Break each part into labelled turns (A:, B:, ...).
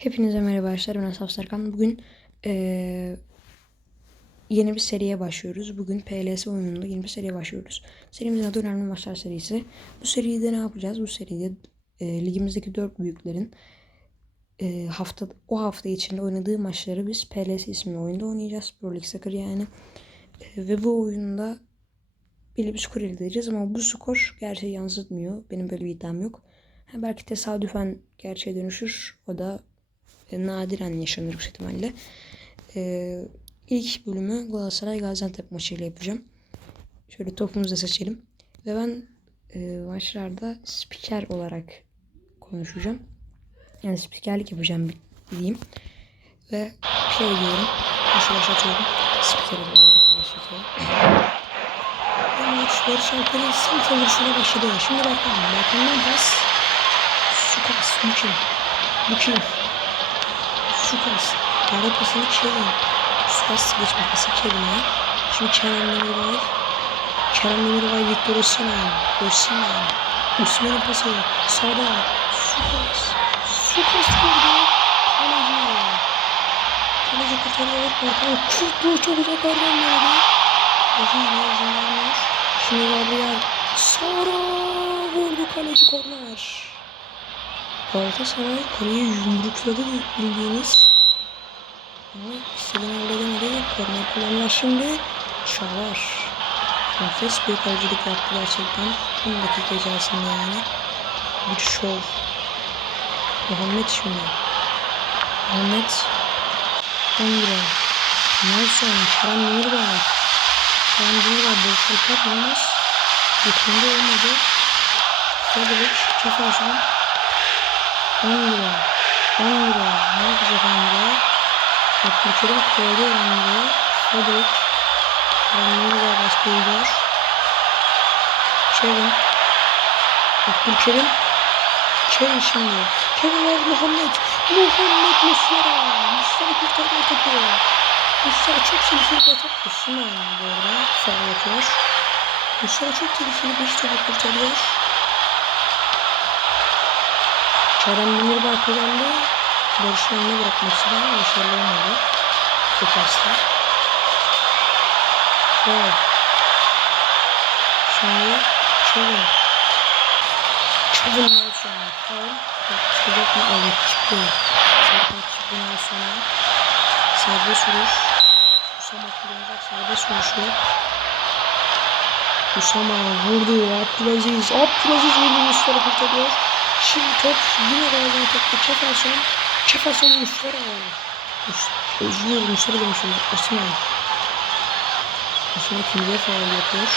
A: Hepinize merhaba arkadaşlar. Ben Asaf Serkan. Bugün eee, yeni bir seriye başlıyoruz. Bugün PLS oyununda yeni bir seriye başlıyoruz. Serimizin adı Önemli Maçlar serisi. Bu seride ne yapacağız? Bu seride eee, ligimizdeki dört büyüklerin eee, hafta o hafta içinde oynadığı maçları biz PLS isimli oyunda oynayacağız. Pro League Soccer yani. Eee, ve bu oyunda belli bir skor elde edeceğiz ama bu skor gerçeği yansıtmıyor. Benim böyle bir iddiam yok. Belki tesadüfen gerçeğe dönüşür. O da e, nadiren yaşanır bu ihtimalle. Ee, ilk bölümü Galatasaray Gaziantep maçıyla yapacağım. Şöyle topumuzu da seçelim. Ve ben e, maçlarda spiker olarak konuşacağım. Yani spikerlik yapacağım diyeyim. Ve şey diyorum. Nasıl başlatıyorum. Spiker olarak başlatıyorum. Maç Barış Alper'in santra vuruşuna başladı. Şimdi bakalım. Bakalım pas. Sukas. Bu kim? Sukas. Kare pasını çevir. Sukas geçme pası çevirmeye. Şimdi Kerem Demirbay. Kerem Demirbay Victor Osimhen. Osimhen. Osimhen'in pası. Sağda. Sukas. Sukas vurdu. Kaleci. Kaleci kurtarıyor. Ortadan kurtluğu çok uzak oradan geldi. Kaleci yine vermiyor. Şimdi Gabriel. Sara vurdu kaleci korner. Galatasaray kaleyi yumrukladı bildiğiniz. Edemedi. Korner kullanıyor şimdi. Çağlar. Nefes bir kalecilik yaptı gerçekten. 10 dakika içerisinde yani. Bir şov. Muhammed şimdi. Muhammed. Emre. Nelson. Kerem Demirbay. Kerem Demirbay. Boşluklar bulmaz. Yıkımda olmadı. Frederick. Jefferson. 10 lira. 10 lira. Ne yapacak 10 lira? Abdülkerim koyuyor 10 lira. Frederick. 10 lira başka uygar. Kevin. Abdülkerim. Kevin şimdi. Kevin var Muhammed. Muhammed Muslera. Muslera kurtardı topu. Muslera çok tehlikeli bir atak. Osman bu arada. Faal yapıyor. Muslera çok tehlikeli bir topu kurtarıyor. Kerem Demirbay kazandı. Barış'ın önüne bırakmak ama başarılı olmadı. Bu pasta. Ve şimdi Kevin. Kevin Nelson. Faul. Çıkacak mı? Evet çıktı. Zaten çıktıktan sonra serbest vuruş. Usama kullanacak serbest vuruşu. Usama vurdu. Abdülaziz. Abdülaziz vurdu. Mustafa kurtarıyor. Şimdi top yine Gaziantep'te Çeferson. Çeferson Muslera aldı. Özlüyorum Muslera demişim. Osman. Osman ikinciye faal yapıyor.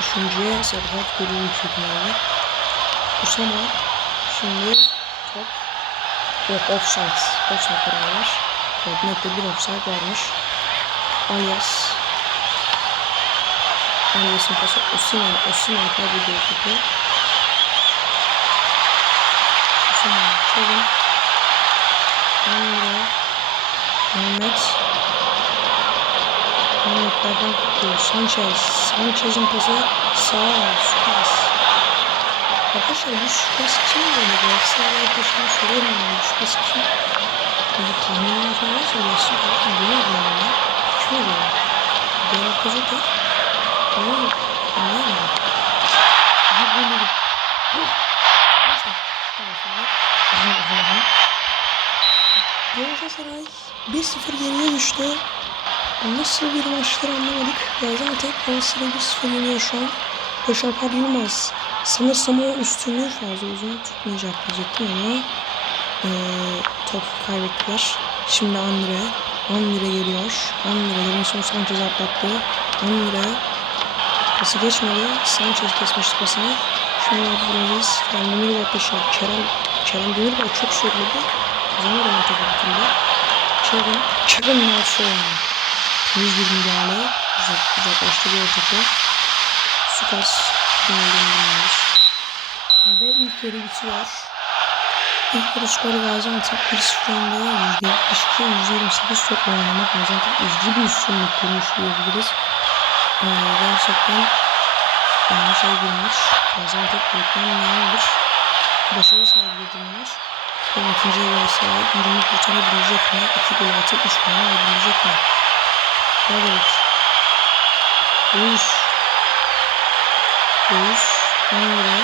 A: Üçüncüye Serhat görüyor yüksek ihtimalle. Usama. Şimdi top. Yok offside. Offside kararı var. Evet nette bir offside varmış. Alias. Alias'ın pası Osman. Osman kaybediyor topu. Osman, Kevin, Emre, Mehmet, Mehmetlerden tutuyor. Sanchez, Sanchez'in pası sağa, Sukas. Arkadaşlar bu Sukas kim böyle? Galatasaray arkadaşlarına soruyorum ben. Bu Sukas kim? Bu tahminler falan varsa yazsın falan. Bilmiyorum ben. Kim oluyor? Diğer arkadaşı da. Ama anlayamadım. Bir böyle Neyse. Galatasaray 1-0 geriye düştü. Nasıl bir maçtır anlamadık. Gaziantep Galatasaray 1-0 yeniyor şu an. Başakar Yılmaz. Sanırsam o üstünlüğü fazla uzun tutmayacak diyecektim ama ee, top kaybettiler. Şimdi Andre. Andre geliyor. Andre Davinson Sanchez atlattı. Andre pası geçmedi. Sanchez kesmişti pasını. Şimdi Abdülaziz. Kerem Demirbay peşine. Kerem, Kerem Demirbay çok söyledi. Kazanmadı mı topu bütünde? Kevin. Kevin Nelson. Temiz bir müdahale. Uzak, uzaklaştırıyor topu. Sukas. Ne. Ve ilk yarı bitiyor. İlk yarı skoru Gaziantep 1-0 önde. %72, %28 top oynamak Gaziantep üzücü bir üstünlük kurmuş diyebiliriz. Ee, gerçekten bir maç. Gaziantep büyükten bir başarı sergiledi bir maç. Bakalım ikinci yarı sahip durumu kurtarabilecek mi? İki gol atıp üç puan alabilecek mi? Evet. Oğuz. Oğuz. Emre.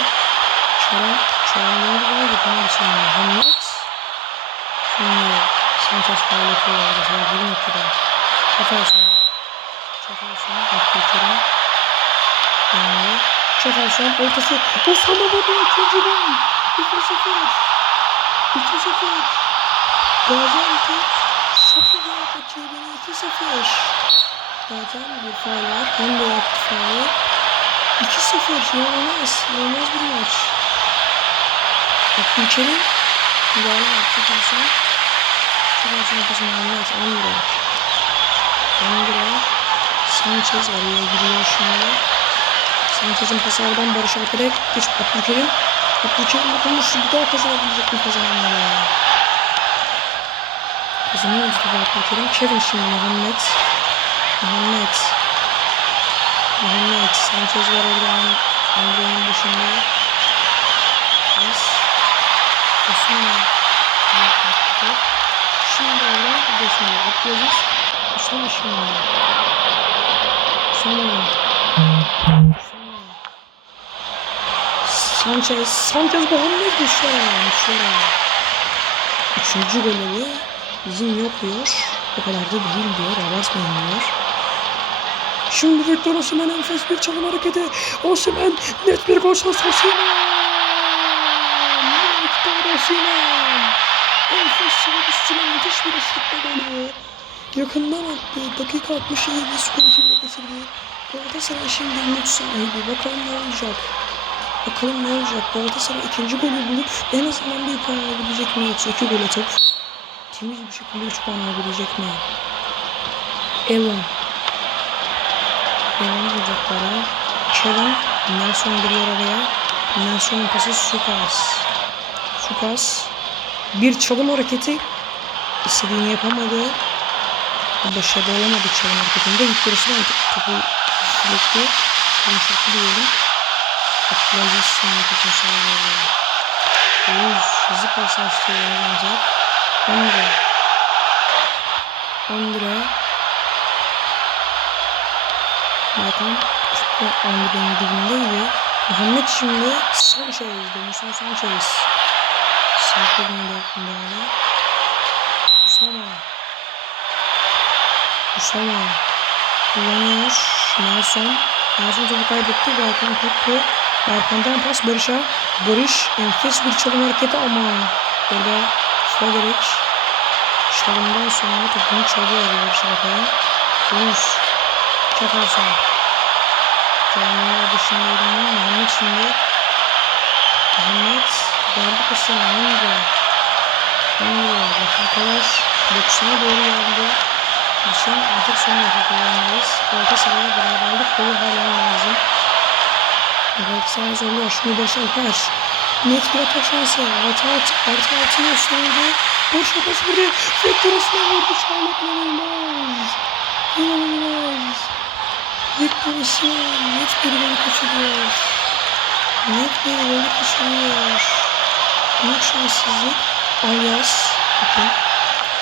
A: Çaran. Çaranları böyle yapamam için Muhammed. Şimdi Sanchez faal yapıyor arkadaşlar. Bir noktada. Çatarsan. Çatarsan. Abdülkerim. Yani. Çatarsan. Ortası. Osama vurdu. İkinci gol. 2-0. 2-0. Gaziantep. Satıya rakibini 2-0. Zaten bir faal var. Hem de yaptı faali. 2-0. İnanılmaz. İnanılmaz bir maç. Abdülkerim. Müdahale yaptı. Çatarsan. Çatarsan arkasına Muhammed. Andre. Andre. Sanchez araya giriyor şimdi. Sanchez'in pası aradan Barış Alper'e geç Abdülkerim. Abdülkerim dokunmuş. Bir daha kazanabilecek mi kazanamıyor. Kazanıyor Mustafa Abdülkerim. Kevin şimdi Muhammed. Muhammed. Muhammed. Sanchez var oradan. Andre'nin dışında. Yes. Osman. Şimdi oradan geçmiyor. Abdülaziz. Osman şimdi. Osman. Sanchez, Sanchez Muhammed Müştera, Müştera. Üçüncü golü bizim yok diyor. O kadar da değil diyor, abartmayın diyor. Şimdi Victor Osimhen enfes bir çalım hareketi. Osimhen net bir gol şansı Osimhen. Victor Osimhen. Enfes çalım üstüne müthiş bir ışıkla golü. Yakından attı. Dakika 67 skor içinde getirdi. Galatasaray şimdi umut sahibi. Bakalım ne olacak. Bakalım ne olacak. Galatasaray ikinci golü bulup en azından bir puan alabilecek mi yoksa iki gol atıp temiz bir şekilde üç puan alabilecek mi? Evan. Evan vuracaklara. Kevin. Nelson giriyor araya. Nelson'un pası Sukas. Sukas. Bir çalım hareketi. istediğini yapamadı. Başarılı olamadı çalım hareketinde. İlk yarısında topu sürekli yumuşattı diyelim. Abdülaziz şimdi topu sağlıyor. Oğuz hızlı pas açtı bence. Andre. Andre. Zaten işte Andre'nin dibindeydi. Muhammed şimdi Sanchez. Denison Sanchez. Sanchez müdahale. Usama. Usama. Kullanıyor. Nelson. Nelson topu kaybetti. Berkan tuttu. Berkan'dan pas Barış'a. Barış enfes bir çalım hareketi ama orada Frederick çalımdan sonra topunu çalıyor Barış arkaya. Ulus. Çakarsan. Camiye dışında oynuyor. Muhammed şimdi. Muhammed. Verdi pasını. Hamza. Hamza. Dakikalar 90'a doğru geldi. Maçın artık son dakikalarındayız. Galatasaray'a beraberlik golü hala lazım. Galatasaray zorluyor. Şimdi Barış Alper. Net bir atak şansı. Artı altı. Artı altı yaşlandı. Barış Alper vurdu. Victor Osimhen vurdu. Çağlık inanılmaz. İnanılmaz. Victor Osimhen net bir golü kaçırıyor. Net bir golü kaçırıyor. Büyük şanssızlık. Alias. Bakın.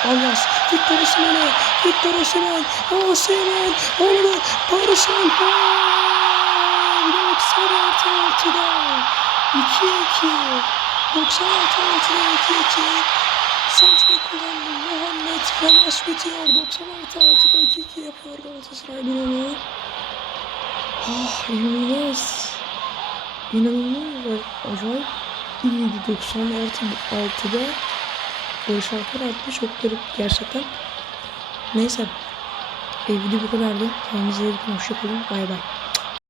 A: Alias. Victor Osimhen'e. Victor Osimhen. Osimhen. Oldu. Barış Alper. 90 artı 6'da 2-2 90 artı 6'da 2-2 Santra'yı kullandı Muhammed ve maç bitiyor 90 artı 6'da 2-2 yapıyor Galatasaray Dinamo. Ah inanılmaz. İnanılmaz acayip iyiydi. 90 artı 6'da Barış Alper attı. Çok garip gerçekten. Neyse e, video bu kadardı. Kendinize iyi bakın. Hoşçakalın. Bay bay.